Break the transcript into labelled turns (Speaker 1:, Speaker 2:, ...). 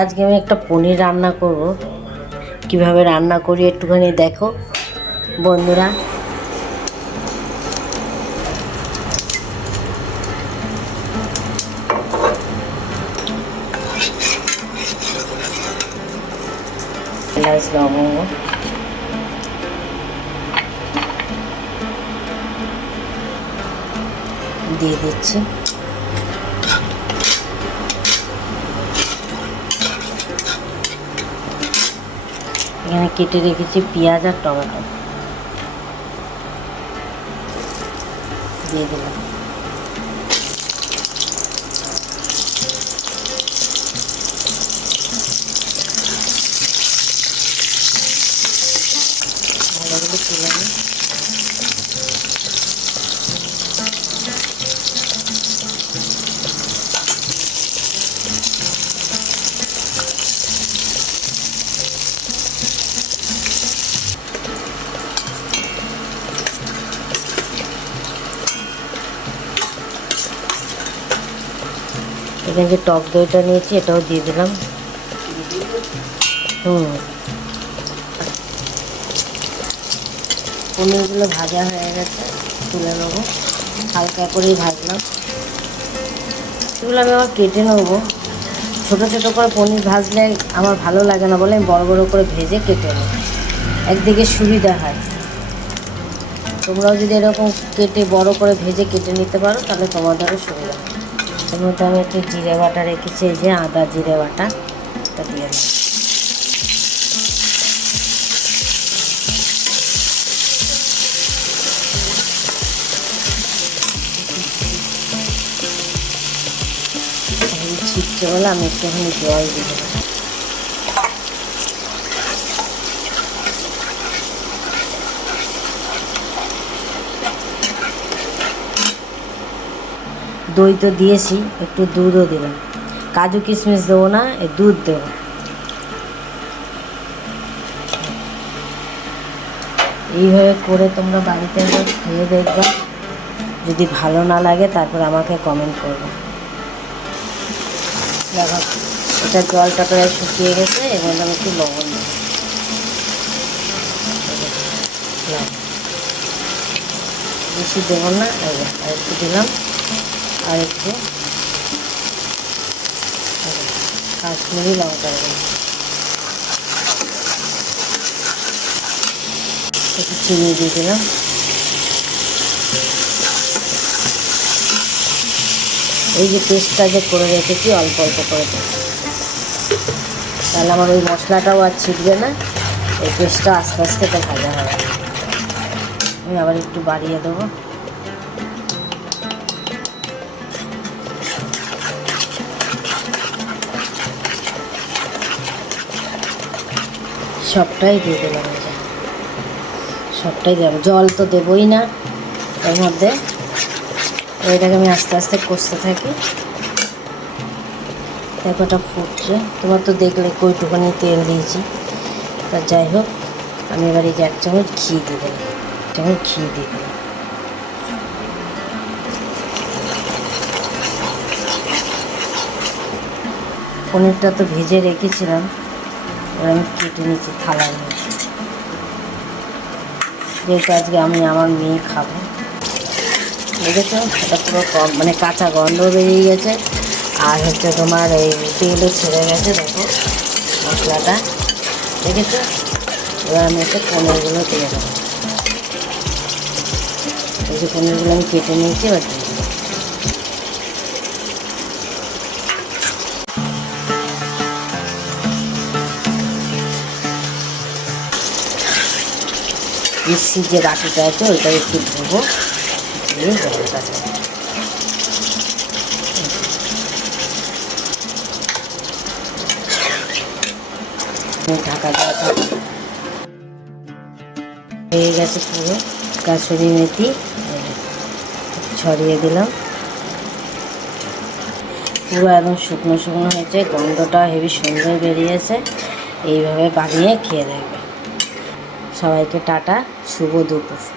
Speaker 1: আজকে আমি একটা পনির রান্না করব। কীভাবে রান্না করি একটুখানি দেখো। বন্ধুরা। দিয়ে দিচ্ছি। এখানে কেটে রেখেছি পেঁয়াজ আর টমেটো। দিয়ে দিলাম। এখানে যে টক দইটা নিয়েছি, এটাও দিয়ে দিলাম। হুম। পনিরগুলো ভাজা হয়ে গেছে, তুলে নেব। হালকা করেই ভাজলাম। এগুলো আমি আবার কেটে নেব। ছোটো ছোটো করে পনির ভাজলে আমার ভালো লাগে না বলে আমি বড় বড় করে ভেজে কেটে নেব। একদিকে সুবিধা হয়। তোমরাও যদি এরকম কেটে বড় করে ভেজে কেটে নিতে পারো, তাহলে তোমাদেরও সুবিধা হয় এর মধ্যে আমি একটু জিরে বাটা রেখেছি, এই যে আদা জিরে বাটা। এটা দিয়ে দিই ছিটকে বলে আমি একটুখানি জল দিয়ে দেবো দই তো দিয়েছি, একটু দুধও দিলাম কাজু কিশমিশ দেবো না, এই দুধ দেবো। এইভাবে করে তোমরা বাড়িতে একবার খেয়ে দেখবে। যদি ভালো না লাগে, তারপর আমাকে কমেন্ট করবে। দেখো, এটা জলটা প্রায় শুকিয়ে গেছে এবং আমি একটু লবণ দেবো। বেশি দেবো না আর একটু দিলাম। আর একটু কাশ্মীরি লঙ্কা দেবো একটু চিনি দিয়ে দিলাম। এই যে পেস্টটা যে করে রেখেছি, অল্প অল্প করে তাহলে আমার ওই মশলাটাও আর ছিটবে না, এই পেস্টটা আস্তে আস্তে এটা ভাজা হবে। আমি আবার একটু বাড়িয়ে দেবো। সবটাই দিয়ে দিলাম সবটাই দিলাম জল তো দেবই না। এর মধ্যে এটাকে আমি আস্তে আস্তে কষতে থাকি। ওটা ফুটছে। তোমার তো দেখলে কইটুখানি তেল দিয়েছি। তা যাই হোক, আমি এবার এই এক চামচ ঘি দিয়ে দিলাম চামচ ঘি দিয়ে দিলাম পনিরটা তো ভেজে রেখেছিলাম। আমি কেটে নিচ্ছি থালার মধ্যে যেহেতু আজকে আমি আমার মেয়ে খাব, দেখেছ? এটা পুরো কম মানে কাঁচা গন্ধ বেরিয়ে গেছে। আর হচ্ছে তোমার এই তেলও ছেড়ে গেছে, দেখো মশলাটা। দেখেছ? এবার আমি একটা পনিরগুলো দিয়ে দেবো। এই যে পনিরগুলো আমি কেটে নিয়েছি, এবার মিক্সির যে বাটিটা আছে, ওইটা একটু ধোবো। দিয়ে জলটা ঢাকা হয়ে গেছে পুরো। কাসুরি মেথি ছড়িয়ে দিলাম। পুরো একদম শুকনো শুকনো হয়েছে, গন্ধটা হেবি সুন্দর বেরিয়েছে। এইভাবে বানিয়ে খেয়ে দেখবে। সবাইকে টাটা শুভ দুপুর।